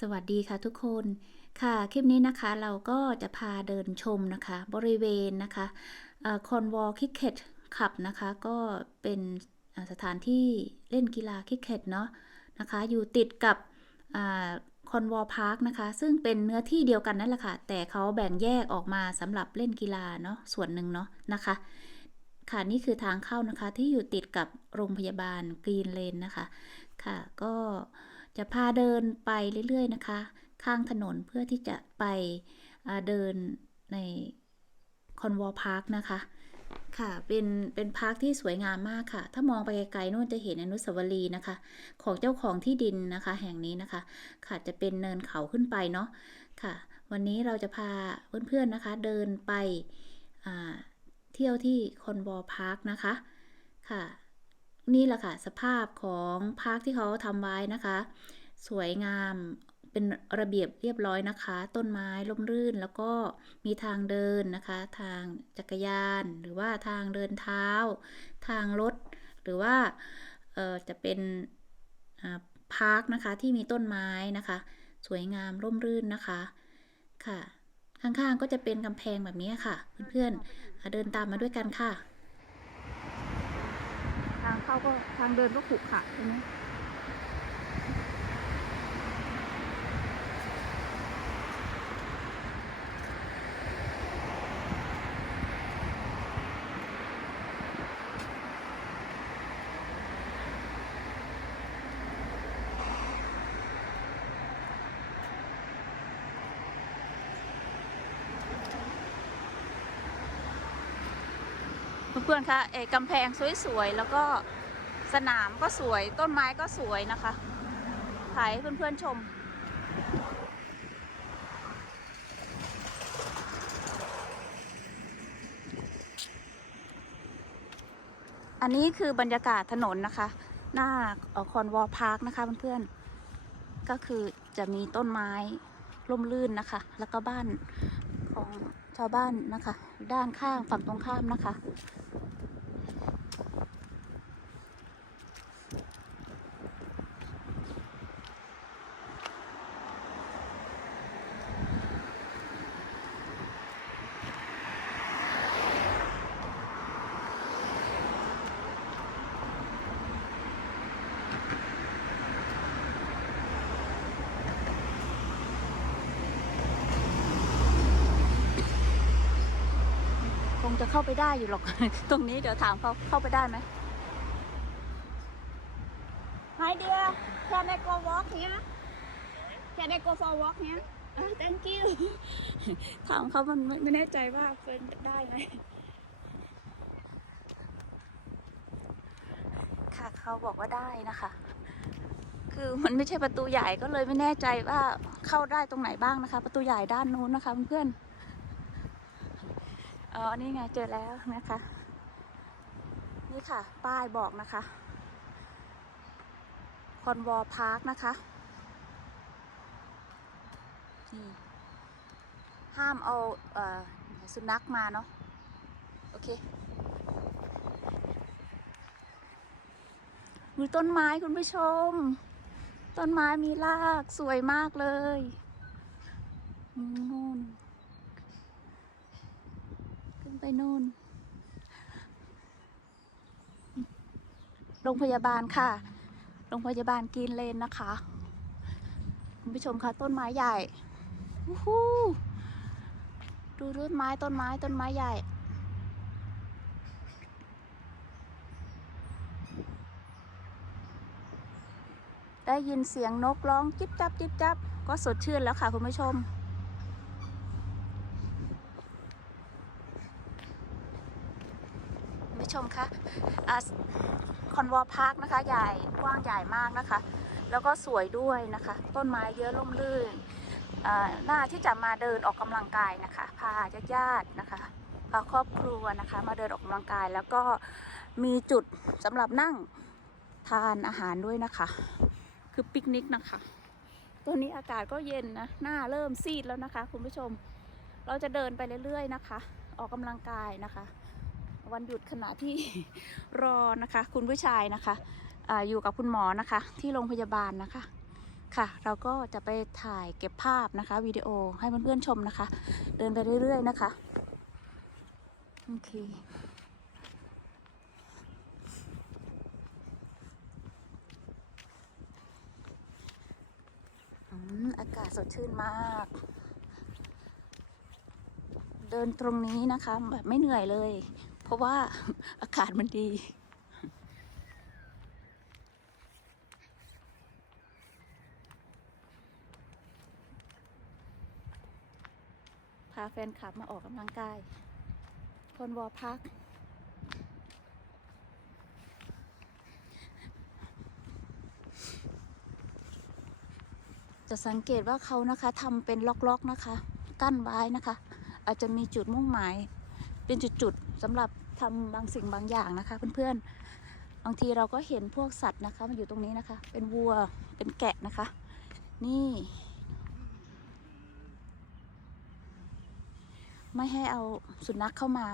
สวัสดีค่ะทุกคน ค่ะ คลิปนี้นะคะเราก็จะพาเดินชมนะคะ บริเวณนะคะคอนวอลคิกเก็ตขับนะคะ ก็เป็นสถานที่เล่นกีฬาคิกเก็ตเนาะนะคะ อยู่ติดกับคอนวอลพาร์คนะคะ ซึ่งเป็นเนื้อที่เดียวกันนั่นแหละค่ะ แต่เขาแบ่งแยกออกมาสำหรับเล่นกีฬาเนาะส่วนหนึ่งเนาะนะคะ ค่ะนี่คือทางเข้านะคะที่อยู่ติดกับโรงพยาบาลกรีนเลนนะคะ ค่ะก็ จะพาเดินไปเรื่อยๆนะคะ ข้างถนนเพื่อที่จะไปเดินในคอนวอลพาร์คนะคะ ค่ะ เป็น เป็นพาร์คที่สวยงามมากค่ะ ถ้ามองไปไกลๆนู่นจะเห็นอนุสาวรีย์นะคะ ของเจ้าของที่ดินนะคะ แห่งนี้นะคะ ค่ะ จะเป็นเนินเขาขึ้นไปเนาะ ค่ะ วันนี้เราจะพาเพื่อนๆนะคะ เดินไปเที่ยวที่คอนวอลพาร์คนะคะ ค่ะ นี่แหละค่ะ สภาพของพาร์คที่เขาทำไว้นะคะ สวยงามเป็นระเบียบเรียบร้อยนะคะ ต้นไม้ร่มรื่นแล้วก็มีทางเดินนะคะ ทางจักรยานหรือว่าทางเดินเท้า ทางรถ หรือว่าจะเป็นพาร์คนะคะที่มีต้นไม้นะคะ สวยงามร่มรื่นนะคะค่ะ ข้างๆก็จะเป็นกำแพงแบบนี้ค่ะ เพื่อนๆเดินตามมาด้วยกันค่ะ เข้าก็ทางเดินก็ขรุขระใช่ไหมเพื่อนๆคะเอกำแพงสวยๆ แล้วก็ สนามก็สวยต้นไม้ก็สวยนะคะ ถ่ายให้เพื่อนๆชม อันนี้คือบรรยากาศถนนนะคะ หน้าคอนวอลพาร์คนะคะเพื่อนๆ ก็คือจะมีต้นไม้ร่มรื่นนะคะ แล้วก็บ้านของชาวบ้านนะคะ ด้านข้างฝั่งตรงข้ามนะคะ จะเข้าไปได้อยู่หรอก ตรงนี้เดี๋ยวถามเขาเข้าไปได้ไหม Hi dear can I go walk here can I go for walk here uh, thank you ถามเขามันไม่ไม่แน่ใจว่าเฟิร์นได้ไหมค่ะเขาบอกว่าได้นะคะ คือมันไม่ใช่ประตูใหญ่ก็เลยไม่แน่ใจว่าเข้าได้ตรงไหนบ้างนะคะ ประตูใหญ่ด้านนู้นนะคะเพื่อนๆ อ๋อ นี่ไงเจอแล้วนะคะ นี่ค่ะ ป้ายบอกนะคะคอนวอลพาร์คนะคะ นี่ ห้ามเอาเอ่อสุนัขมาเนาะ โอเคมีต้นไม้คุณผู้ชม ต้นไม้มีรากสวยมากเลยนู่นน ไปนู่น โรงพยาบาลค่ะ โรงพยาบาลกรีนเลนนะคะ คุณผู้ชมคะต้นไม้ใหญ่วู้ฮู้ดูต้นไม้ต้นไม้ต้นไม้ใหญ่ได้ยินเสียงนกร้อง จิ๊บจับ จิ๊บจับ ก็สดชื่นแล้วค่ะ คุณผู้ชม คุณ ผู้ชมคะคอนวอลพาร์คนะคะ ใหญ่กว้างใหญ่มากนะคะ แล้วก็สวยด้วยนะคะ ต้นไม้เยอะร่มรื่นอ่าน่าที่จะมาเดินออกกำลังกายนะคะ พาญาติๆนะคะพาครอบครัวนะคะ มาเดินออกกำลังกายแล้วก็มีจุดสำหรับนั่งทานอาหารด้วยนะคะ คือปิกนิกนะคะตัวนี้อากาศก็เย็นนะ หน้าเริ่มซีดแล้วนะคะ คุณผู้ชม เราจะเดินไปเรื่อยๆนะคะ ออกกำลังกายนะคะ วันหยุดขณะที่รอนะคะ คุณผู้ชายนะคะออยู่กับคุณหมอนะคะ ที่โรงพยาบาลนะคะค่ะ เราก็จะไปถ่ายเก็บภาพนะคะวิดีโอให้เพื่อนๆชมนะคะ เดินไปเรื่อย ๆ นะคะโอเคอากาศสดชื่นมาก เดินตรงนี้นะคะแบบไม่เหนื่อยเลย ราะว่าอากาศมันดี พาแฟนคลับมาออกกำลังกาย คนวอพัก จะสังเกตว่าเขานะคะทำเป็นล็อกๆนะคะ กั้นไว้นะคะ อาจจะมีจุดมุ่งหมายเป็นจุดๆสำหรับ ทำบางสิ่งบางอย่างนะคะ เพื่อนๆ บางทีเราก็เห็นพวกสัตว์นะคะมันอยู่ตรงนี้นะคะ เป็นวัว เป็นแกะนะคะ นี่ ไม่ให้เอาสุนัขเข้ามา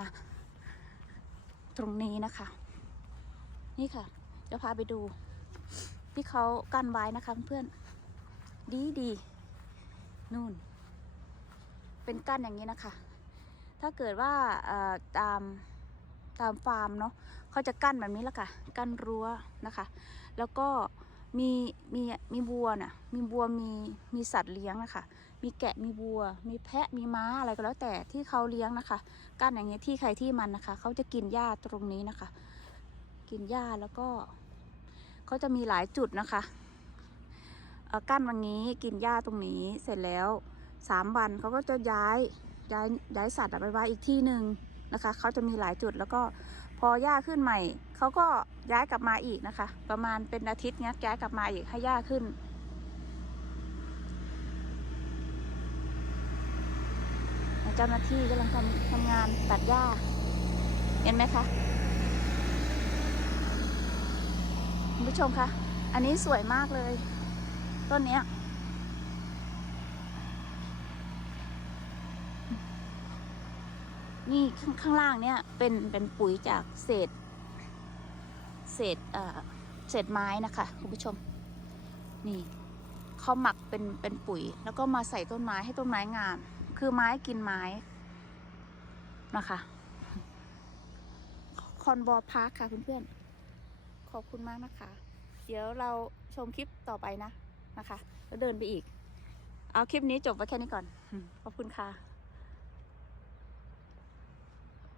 ตรงนี้นะคะ นี่ค่ะ จะพาไปดูที่เขากั้นไว้นะคะเพื่อนๆ ดีดีนู่น เป็นกั้นอย่างนี้นะคะถ้าเกิดว่าตาม ตามฟาร์มเนาะเขาจะกั้นแบบนี้ละค่ะกั้นรั้วนะคะ แล้วก็มีมีมีวัวน่ะมีวัวมีมีสัตว์เลี้ยงนะคะ มีแกะมีวัว มีแพะมีม้าอะไรก็แล้วแต่ที่เขาเลี้ยงนะคะกั้นอย่างเงี้ยที่ใครที่มันนะคะเขาจะกินหญ้าตรงนี้นะคะ กินหญ้าแล้วก็เขาจะมีหลายจุดนะคะเอ่อกั้นวันนี้กินหญ้าตรงนี้เสร็จแล้วสามวันเขาก็จะย้ายย้ายย้ายสัตว์ไปไว้อีกที่หนึ่ง นะคะเขาจะมีหลายจุดแล้วก็พอหญ้าขึ้นใหม่เขาก็ย้ายกลับมาอีกนะคะ ประมาณเป็นอาทิตย์เนี้ยย้ายกลับมาอีกให้หญ้าขึ้น เจ้าหน้าที่กำลังทำทำงานตัดหญ้า เห็นไหมคะคุณผู้ชมคะอันนี้สวยมากเลย ต้นเนี้ย นี่ข้างข้างล่างเนี่ยเป็นเป็นปุ๋ยจากเศษ เศษเอ่อเศษไม้นะคะคุณผู้ชม นี่เขาหมักเป็นเป็นปุ๋ย แล้วก็มาใส่ต้นไม้ให้ต้นไม้งาม คือไม้กินไม้นะคะคอนบอพาร์คค่ะเพื่อนๆขอบคุณมากนะคะ เดี๋ยวเราชมคลิปต่อไปนะนะคะ แล้วเดินไปอีก เอาคลิปนี้จบไว้แค่นี้ก่อน ขอบคุณค่ะ